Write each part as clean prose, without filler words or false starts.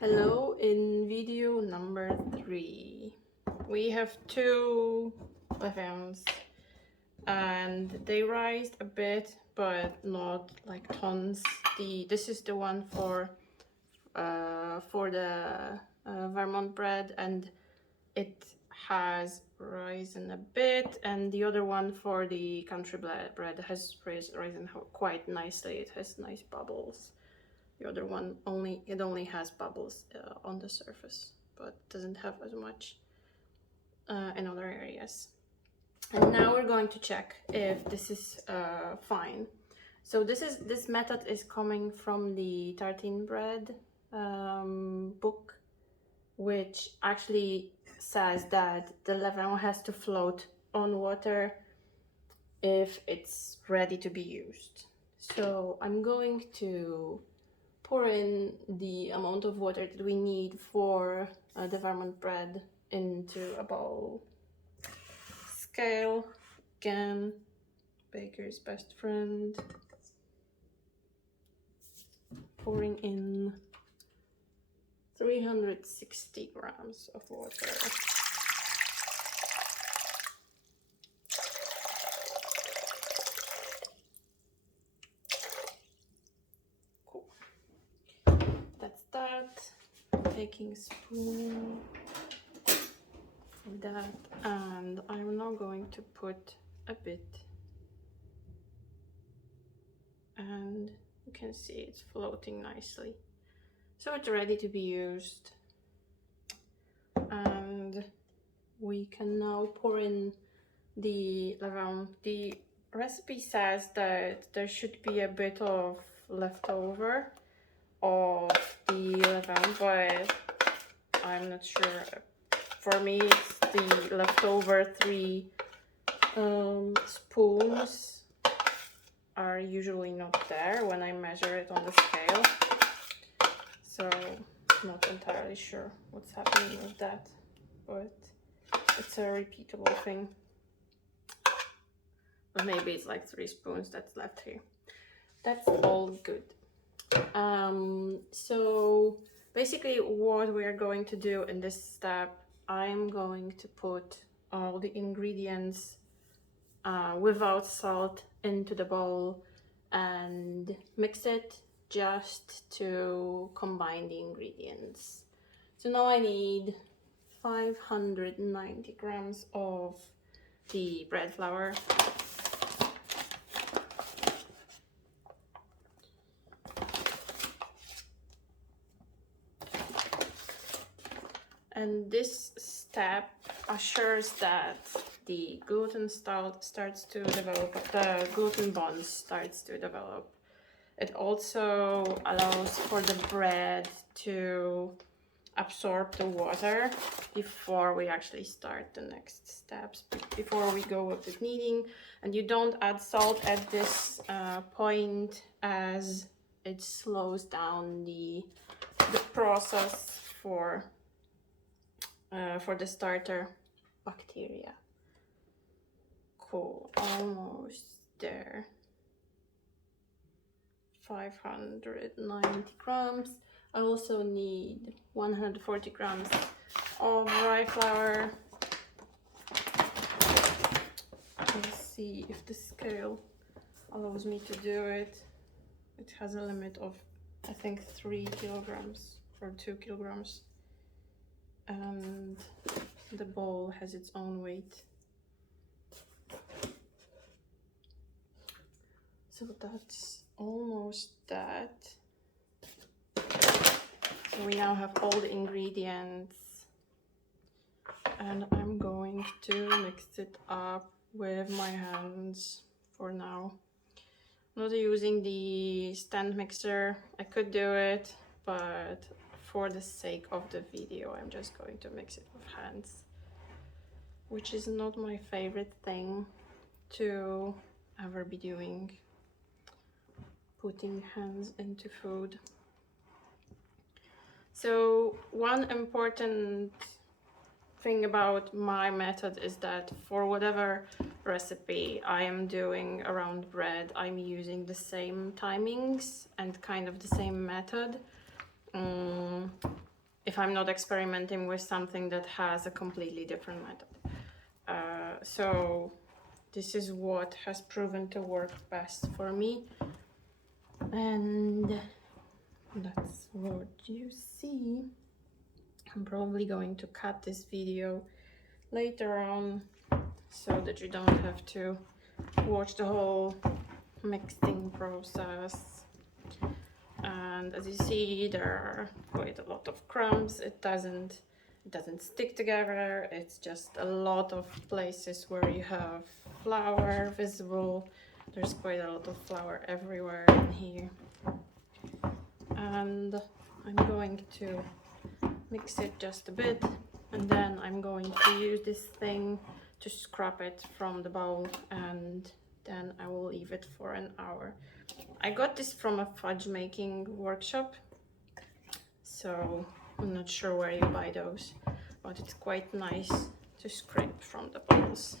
Hello, in video number 3 we have two Levains and they raised a bit but not like tons. This is the one for the Vermont bread, and it has risen a bit, and the other one for the country bread has risen quite nicely. It has nice bubbles. The other one only has bubbles on the surface, but doesn't have as much in other areas. And now we're going to check if this is fine. So this method is coming from the tartine bread book, which actually says that the levain has to float on water if it's ready to be used. So I'm going to pour in the amount of water that we need for the Vermont bread into a bowl. Scale, again, baker's best friend. Pouring in 360 grams of water. Cool. That's that. Taking a spoon for that, and I'm now going to put a bit, and you can see it's floating nicely, so it's ready to be used. And we can now pour in the levain. The recipe says that there should be a bit of leftover of the levain, but I'm not sure. For me, it's the leftover 3 spoons are usually not there when I measure it on the scale, so not entirely sure what's happening with that, but it's a repeatable thing. But maybe it's like 3 spoons that's left here. That's all good. So basically what we are going to do in this step, I'm going to put all the ingredients without salt into the bowl and mix it just to combine the ingredients. So now I need 590 grams of the bread flour. And this step assures that the gluten starts to develop, the gluten bond starts to develop. It also allows for the bread to absorb the water before we actually start the next steps, before we go with the kneading. And you don't add salt at this point, as it slows down the process for the starter bacteria. Cool, almost there. 590 grams. I also need 140 grams of rye flour. Let's see if the scale allows me to do it. It has a limit of, I think, 3 kilograms or 2 kilograms. And the bowl has its own weight. So that's almost that. So we now have all the ingredients, and I'm going to mix it up with my hands for now. I'm not using the stand mixer. I could do it, but for the sake of the video, I'm just going to mix it with hands, which is not my favorite thing to ever be doing, putting hands into food. So one important thing about my method is that for whatever recipe I am doing around bread, I'm using the same timings and kind of the same method. if I'm not experimenting with something that has a completely different method. So this is what has proven to work best for me, and that's what you see. I'm probably going to cut this video later on so that you don't have to watch the whole mixing process. And as you see, there are quite a lot of crumbs. It doesn't stick together. It's just a lot of places where you have flour visible. There's quite a lot of flour everywhere in here. And I'm going to mix it just a bit, and then I'm going to use this thing to scrub it from the bowl, and then I will leave it for an hour. I got this from a fudge making workshop, so I'm not sure where you buy those, but it's quite nice to scrape from the bowls.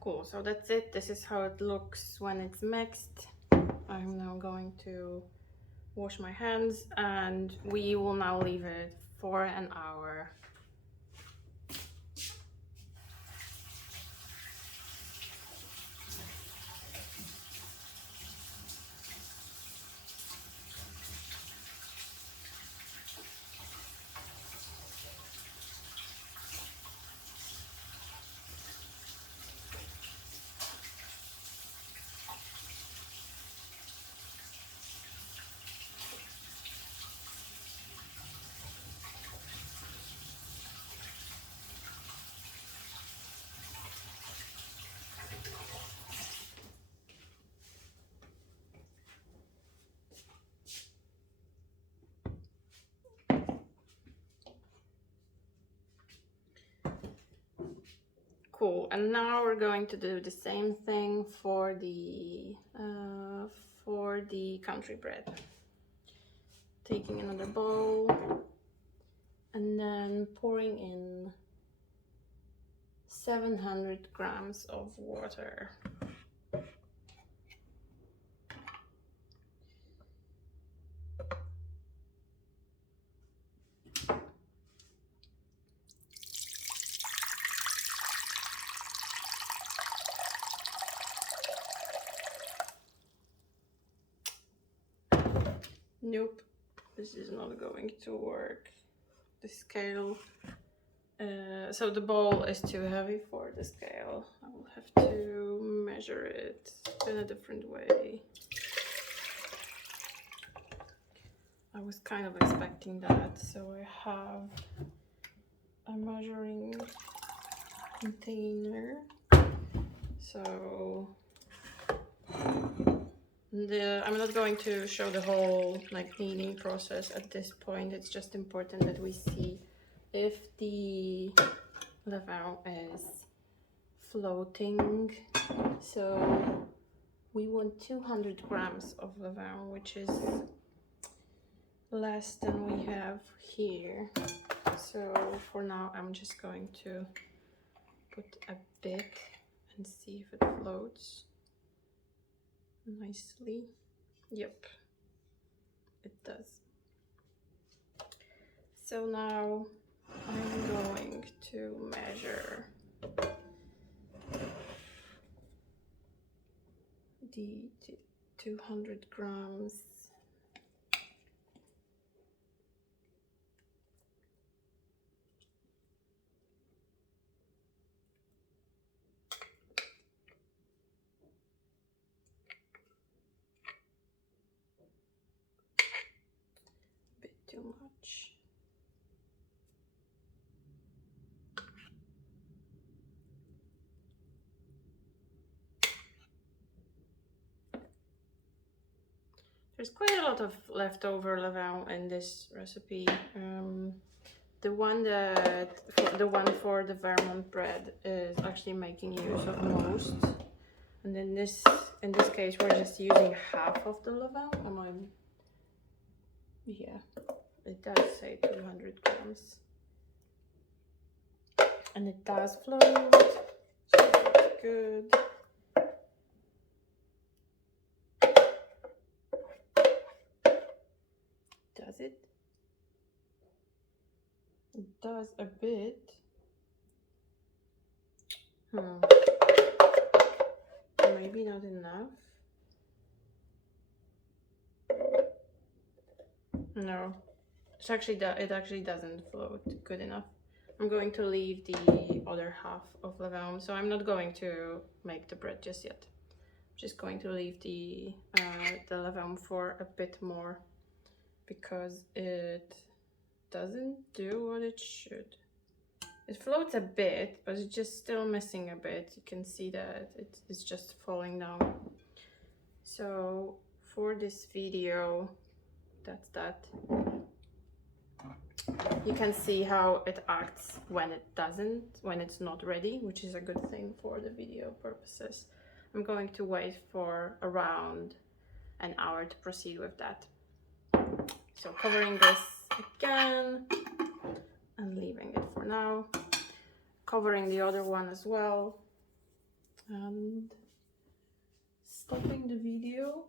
Cool, so that's it. This is how it looks when it's mixed. I'm now going to wash my hands, and we will now leave it for an hour. Cool, and now we're going to do the same thing for the country bread. Taking another bowl and then pouring in 700 grams of water. Nope, this is not going to work. The scale, so the bowl is too heavy for the scale. I will have to measure it in a different way. I was kind of expecting that, so I have a measuring container. So I'm not going to show the whole kneading process at this point. It's just important that we see if the levain is floating. So we want 200 grams of levain, which is less than we have here. So for now, I'm just going to put a bit and see if it floats nicely. Yep, it does. So now I'm going to measure the 200 grams. Too much. There's quite a lot of leftover levain in this recipe. The one for the Vermont bread is actually making use of most. And in this case, we're just using half of the Levain. Yeah, it does say 200 grams. And it does float, so that's good. Does it? It does a bit. Maybe not enough. No, it actually doesn't float good enough. I'm going to leave the other half of Levain, so I'm not going to make the bread just yet. I'm just going to leave the Levain for a bit more because it doesn't do what it should. It floats a bit, but it's just still missing a bit. You can see that it's just falling down. So for this video, that's that. You can see how it acts when it's not ready, which is a good thing for the video purposes. I'm going to wait for around an hour to proceed with that. So covering this again and leaving it for now. Covering the other one as well and stopping the video.